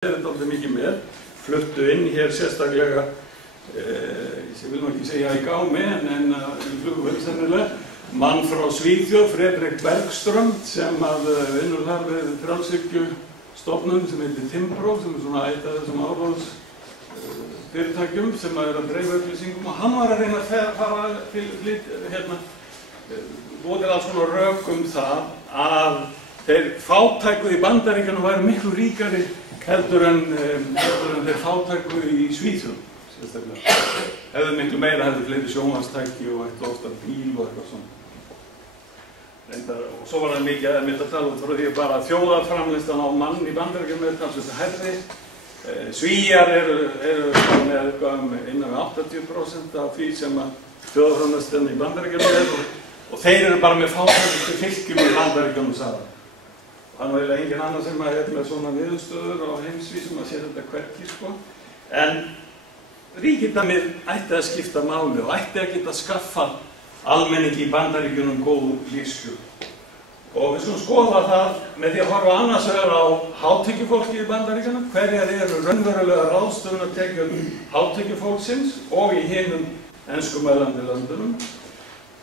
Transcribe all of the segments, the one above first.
Dálítið mikið með, fluttu inn hér sérstaklega, ég vil nú ekki segja í gámi, en í flugvél sennilega, mann frá Svíþjóð, Fredrik Bergström, sem vinnur þar við frjálshyggjustofnun sem heitir Timbro, sem svona eitt af þessum áróðsfyrirtækjum sem að dreifa upplýsingum, og hann var að reyna að fara til voru alls konar rök það að þeir fátæku í Bandaríkjunum væru miklu ríkari heldur en þeir fátæku í Svíþjóð, sérstaklega. Hefðu miklu meira, hefðu fleiri sjónvarpstæki og ættu ofta bíl og eitthvað svona. Og svo var það mikið að mitt að tala út frá því bara þjóðarframleiðslan á mann í Bandaríkjunum er talsvert hærri. Svíar eru með eitthvað innan við 80% af því sem að þjóðarframleiðslan í Bandaríkjunum er og þeir eru bara með fátækustu fylkjum í Bandaríkjunum sagði. Það var eiginlega engin annar sem með svona niðurstöður á heimsvísum að sé þetta hvergi, sko. En ríkidæmið ætti að skipta máli og ætti að geta skaffa almenningi í Bandaríkjunum góð lífskjör. Og við skulum skoða það með því að horfa annars vegar á hátekjufólki í Bandaríkjunum, hverjar eru raunverulega ráðstöfunartekjur hátekjufólksins og í hinum enskumælandi löndunum.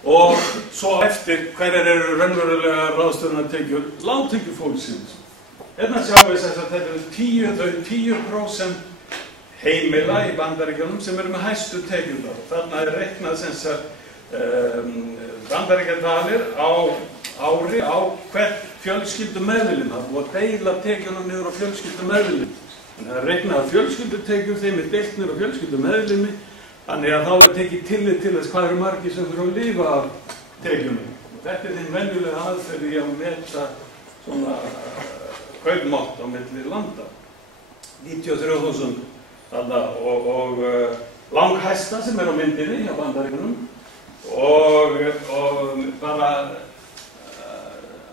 Og svo eftir hverjar eru raunverulega ráðstöfunartekjur lágtekjufólksins. Hérna sjáum við þess að þetta eru 10% heimila í Bandaríkjunum sem eru með hæstu tekjurnar. Þarna er reiknað sem sagt bandaríkjadalir á ári á hvert fjölskyldumeðlim. Það búið að deila tekjunum niður á fjölskyldumeðlim. Þannig að reiknað fjölskyldutekjur þeim er deilt niður á fjölskyldumeðlimi. Þannig að þá er tekið tillit til þess hvað eru margir sem þurfa að lifa af tekjunum. Og þetta er þinn venjulega aðferð í að meta svona kaupmátt á milli landa. 93.000 og langhæsta sem er á myndinni hjá Bandaríkjunum og bara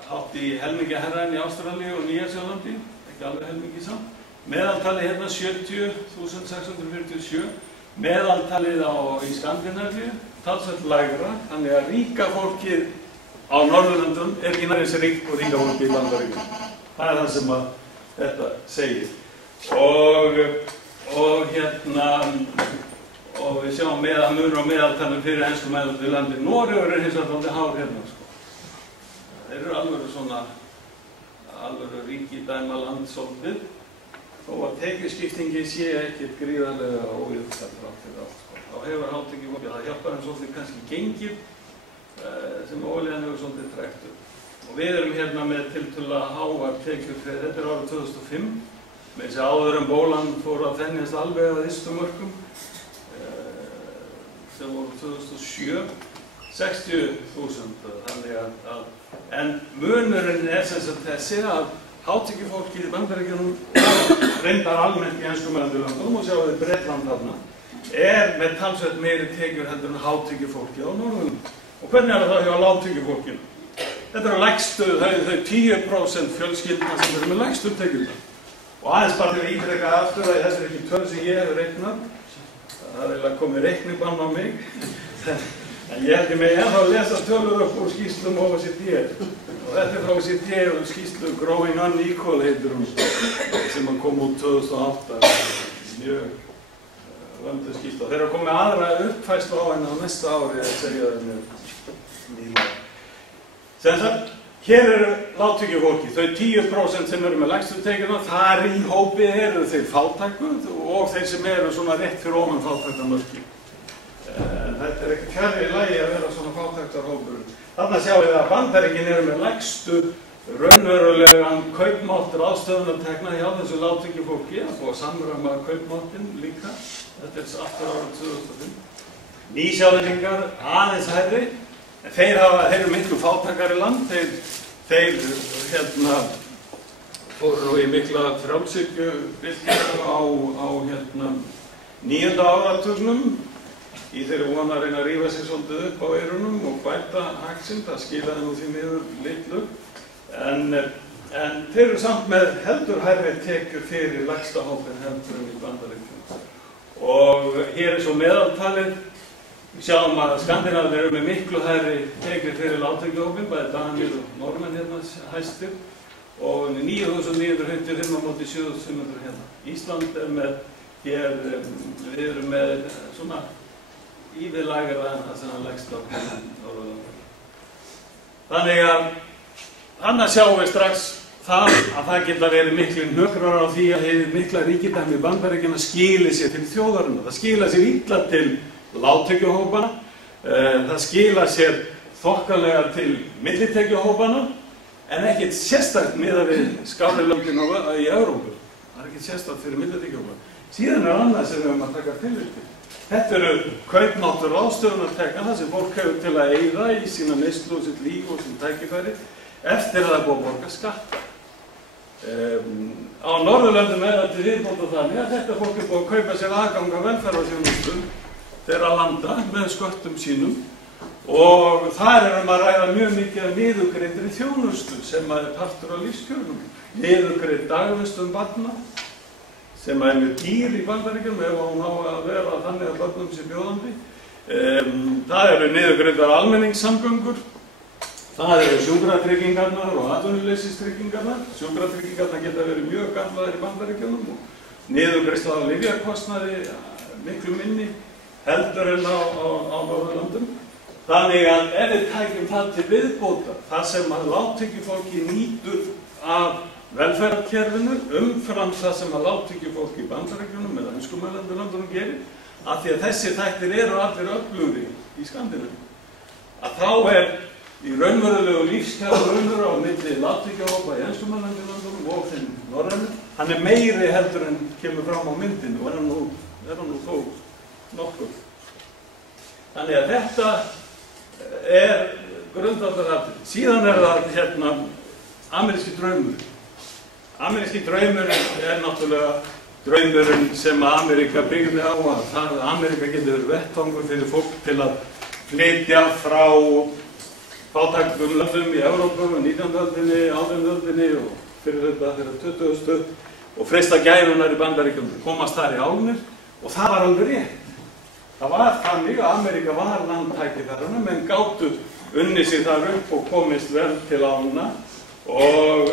hátt í helmingi herra í Ástralíu og Nýja-Sjálandi, ekki alveg helmingi samt. Meðaltali hérna 70.647. Meðaltalið í Skandinavíu, talsvert lægra, þannig að ríka fólkið á Norðurlöndum er ekki nærri eins ríkt og ríka fólkið í Bandaríkjunum. Það er það sem að þetta segir. Og við sjáum munur á meðaltalið fyrir enskumælandi landi. Noregur er hins vegar dálítið hár hérna, sko. Þeir eru alveg ríkidæma land svolítið. Þó að tekjuskiptingi sé ekkert gríðarlega ójöfnsamt þrátt fyrir allt, sko. Þá hefur hátekjufólkið, það hjálpar hann svolítið kannski gengið sem olían hefur svolítið tregt upp. Og við erum hérna með tiltölulega háar tekjur fyrir, þetta er árið 2005, með þessi áður en bólan fór að þenjast alveg að ystu mörkum, sem voru 2007, 60.000, þannig að en munurinn er sem sagt þessi að hátekjufólkið í Bandaríkjunum reyndar almennt í enskumælandi löndunum og sjáum við Bretland þarna með talsvert meiri tekjur heldur en hátekjufólkið á Norðurlöndum. Og hvernig er það hjá lágtekjufólkinu? Þetta eru lægstu, þau 10% fjölskyldna sem eru með lægstu tekjurnar. Og aðeins bara til að ítreka aftur að þessi er ekki töl sem ég hef reiknað. Það er eiginlega komið reikningbann á mig. En ég held ég mig ennþá að lesa tölur upp úr skýrslum OECD. Og þetta er frá OECD og skýrslu Growing Unequal heitir hún, sem kom út 2008. Mjög vönduð skýrsla. Þeir eru komið aðra uppfærslu á henni á næsta ári að segja það mér nýlega. Sem sagt, hér eru lágtekjufólki. Þau 10% sem eru með lægstu tekjurnar, þar í hópi eru þeir fátæku og þeir sem eru svona rétt fyrir ofan fátæktarmörki. Þetta er ekki fjarri í lagi að vera svona fátæktarhópur. Þarna sjáum við að Bandaríkin eru með lægstu raunverulegan kaupmátt ráðstöfunartekna hjá þessu lágtekjufólki, að búa að samræma kaupmáttinn líka. Þetta er aftur árið 2005. Nýsjálendingar aðeins hærri, en þeir eru miklu fátækari land. Þeir fóru í mikla frjálshyggjubyltingu á 9. áratugnum. Í þeirri von að reyna að rífa sig svolítið upp á eyrunum og bæta hag sinn, það skilaði nú því miður litlu. En þeir eru samt með heldur hærri tekjur fyrir lægsta hópinn heldur en í Bandaríkjunum. Og hér er svo meðaltalið, við sjáum að Skandinavíur eru með miklu hærri tekjur fyrir lágtekjuhópinn, bæði Danir og Norðmenn hérna hæstir. og 9.955 á móti 7.500 hérna. Ísland með hér, við erum með svona ívillægra en það sem hann leggst á Norðurlandi. Þannig að hann sjáum við strax það að það geta verið miklu hnökrar á því að hefur mikla ríkidæmi Bandaríkjanna skili sér til þjóðarinnar. Það skila sér illa til lágtekjuhópana, það skila sér þokkalega til millitekjuhópana, en ekkert sérstakt miðað við skárri löndin í Evrópu. Það er ekkert sérstakt fyrir millitekjuhópana. Síðan annað sem við höfum að taka tillit til. Þetta eru kaupmáttur ráðstöfunartekna sem fólk hefur til að eyða í sína neyslu og sitt líf og sín tækifæri eftir að það er búið að borga skatta. Á Norðurlöndum er þetta viðbót þannig að þetta fólk er búið að kaupa sér aðgang að velferðarþjónustum þeirra landa með sköttum sínum og þar erum að ræða mjög mikið af niðurgreiddri þjónustu sem er partur af lífskjörnum. Niðurgreidd dagvistum barna sem er mjög dýr í Bandaríkjunum ef hún á að vera þannig að börnum sé bjóðandi. Það eru niðurgreiddar almenningssamgöngur, það eru sjúkratryggingarnar og atvinnuleysistryggingarnar. Sjúkratryggingarnar geta verið mjög gallaðir í Bandaríkjunum og niðurgreiðsla á lyfjakostnaði miklu minni heldur en á Norðurlöndum. Þannig að ef við tækjum það til viðbótar, það sem að lágtekjufólki nýtur af velferðarkerfinu umfram það sem að lágtekjufólki í Bandaríkjunum eða enskumælandi löndunum gerir, af því að þessi þættir eru allir öflugri í Skandinavíu, að þá er í raunverulegu lífskjaramunur á milli lágtekjuhópa í enskumælandi löndunum og þeim norrænu, hann er meiri heldur en kemur fram á myndinu og er hann nú þó nokkuð. Þannig að þetta er grundvallaratriði. Síðan er það ameríski draumur. Ameríski draumur er náttúrulega draumurinn sem Ameríka byggði á að Ameríka getur verið vettvangur fyrir fólk til að flytja frá fátækum löndum í Evrópu, 19. öldinni, 18. öldinni og fyrir þetta þeirra 20. og freista gæfunar í Bandaríkjunum, komast þar í álnir og það var alveg rétt. Það var þannig að Ameríka var landtækifæranna, menn gátu unnið sig þar upp og komist vel til ána og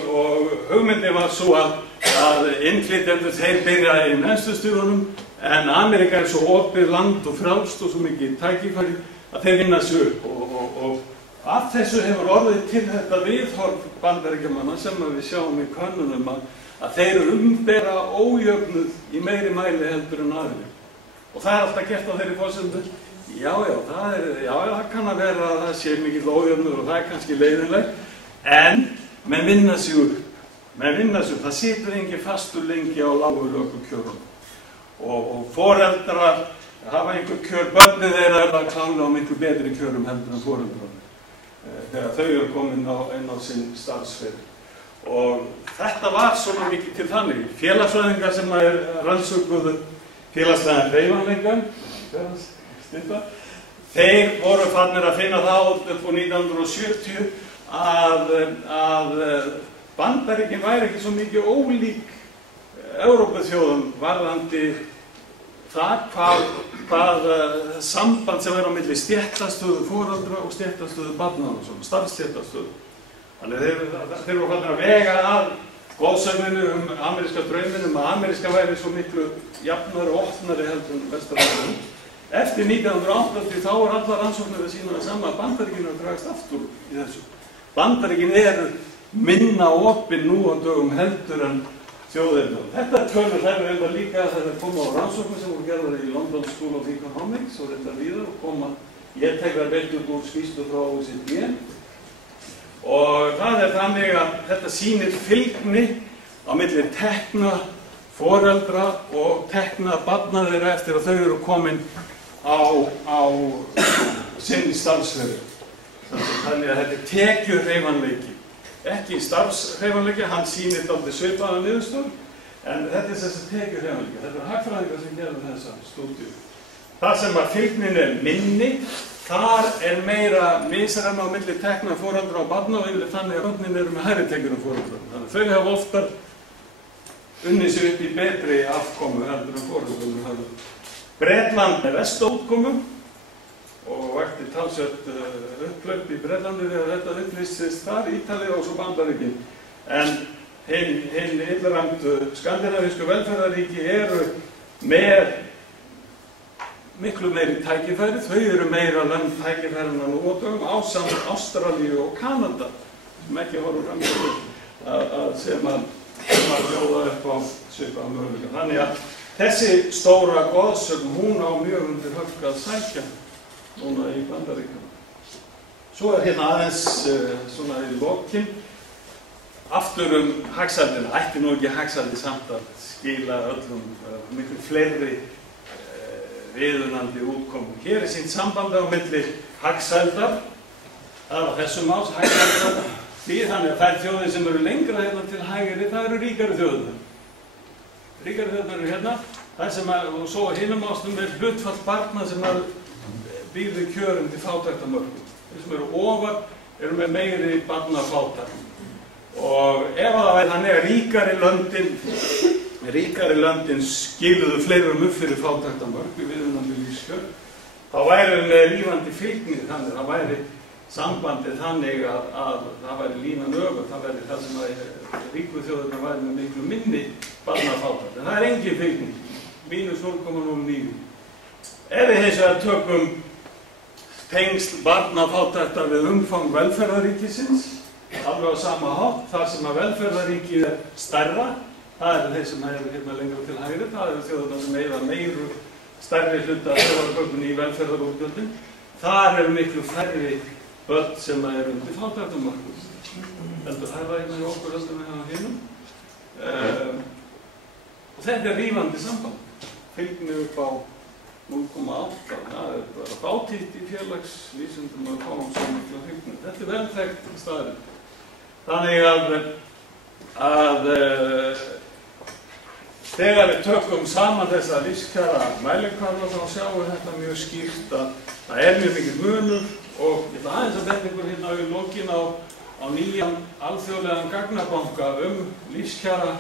hugmyndin var svo að innflytjendur þeir byrjaði í neðstu stigum en Ameríka er svo opið land og frjálst og svo mikið tækifæri að þeir vinna sig upp og af þessu hefur orðið til þetta viðhorf Bandaríkjamanna sem við sjáum í könnunum að þeir umbera ójöfnuð í meiri mæli heldur en aðrir. Og það er alltaf gert á þeirri forsendu, það kann að vera að það sé mikill ójöfnuður og það er kannski leiðinlegt, en menn vinna sig upp, það situr engin fastur lengi á lágu ökukjörum. Og foreldrar hafa einhver kjör, börnið þeirra er að klála á miklu betri kjörum heldur en foreldrar, þegar þau eru komin inn á sinn starfsferil. Og þetta var svona mikið til þannig, félagsfræðingar sem er rannsökuðu félagslega hreyfanleikan, þeir voru farnir að finna það upp á 1970 að Bandaríkin væri ekki svo mikið ólík Evrópuþjóðum varðandi það hvað samband sem er á milli stéttastöðu foreldra og stéttastöðu barna og svona starfsstéttastöðu. Þannig þeir voru farnir að vega að góðsögninu ameríska drauminum að ameríska væri svo miklu jafnari og opnari heldur en vesturlöndum. Eftir 1980 þá er allar rannsóknir að sýna það sama að Bandaríkin er að dragast aftur í þessu. Bandaríkin eru minna opin nú á dögum heldur en þjóðirnar. Þetta tölur þær reyndar líka að það koma á rannsóknir sem voru gerðar í London School of Economics og reyndar víðar og koma, ég tek það betur úr skýrslu frá OECD. Og það er þannig að þetta sýnir fylgni á milli tekna foreldra og tekna barna þeirra eftir að þau eru komin á sinn starfsferil. Þannig að þetta er tekjuhreyfanleiki, ekki starfshreyfanleiki, hann sýnir dálítið svipaða niðurstöðu, en þetta er þess að tekjuhreyfanleiki. Þetta er hagfræðingar sem gerðu þessa stúdíu. Það sem að fylgnin er minni, þar er meira misræmi á milli tekna foreldra og barna og yfirleitt þannig að börnin eru með hærri tekjur en foreldra. Þannig að þau hafa oftar unnið sig upp í betri afkomu heldur en foreldrar. Bretland er vestótkomu og vakti talsvert upphlaup í Bretlandi þegar þetta upplýstist þar, Ítalía og svo Bandaríkin. En hinn illræmdu skandinavísku velferðarríki eru með miklu meiri tækifæri, þau eru meira lönd tækifærina nú á dögum ásamt Ástralíu og Kanada, sem ekki horfum fram til sem að bjóða upp á svipaða möguleika. Þannig að þessi stóra goðsögn, hún á mjög undir högg að sækja núna í Bandaríkjunum. Svo hérna aðeins svona í lokin, aftur hagsældina, ætti nú ekki hagsældi samt að skila öllum miklu fleiri viðunandi útkomu. Hér sýnt sambandi á milli hagsældar, það var þessum ás, hagsældar, því þannig að þær þjóðir sem eru lengra hérna til hægri, það eru ríkari þjóðirnar. Ríkari þjóðirnar eru hérna, það sem og svo hinum ástum hlutfall barna sem býr kjörum til fátæktarmörkum. Þeir sem eru ofar eru með meiri barnafátækt. Og ef það væri þannig að ríkari löndin skiluðu fleirum upp fyrir fátæktarmörk í viðunandi lífskjör, þá væri með rífandi fylgni þannig, það væri sambandið þannig að það væri línan öfugt, það væri það sem að ríku þjóðirnar væri með miklu minni barnafátækt. En það er engin fylgni, mínus 0,09. Ef við hins vegar tökum tengsl barnafátæktar við umfang velferðarríkisins, alveg á sama hátt, þar sem að velferðarríkið er stærra, það eru þeir sem eru hérna lengra til hægri, það eru þjóðirnar sem eiga meiru stærri hluta þjóðarkökunni í velferðarútgjöldin. Þar eru miklu færri börn sem eru undir fátæktarmörkum. Heldur hærra hérna í okkur heldur með hérna hinum. Og þetta er rífandi samband. Fylgni upp á 0,8, það er bara bátítt í félagsvísindum að fá svo mikla fylgni. Þetta er vel þekkt staðurinn. Þannig að þegar við tökum saman þessa lífskjara mælikvarða þá sjáum við þetta mjög skýrt að það er mjög mikil munur og ég ætla aðeins að benda ykkur hérna í lokin á nýjan alþjóðlegan gagnabanka lífskjara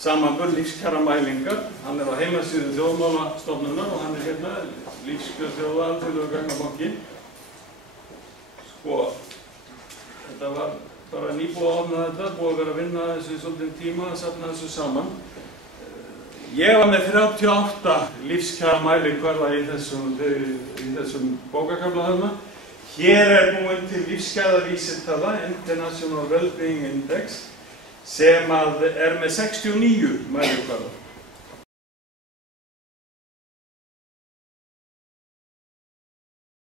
samanburð lífskjaramælingar. Hann er á heimasíðu Þjóðmálastofnunar og hann er hérna lífskjör þjóða alþjóðlegur gagnabanki. Sko, þetta var bara nýbúið að opna þetta, búið að vera að vinna þessu í svolítinn tíma að safna þessu saman. Ég var með 38 lífskjaramælikvarða í þessum bókakafla þarna. Hér er búin til lífsgæðavísitala, International Wellbeing Index, sem er með 69 mælikvarða.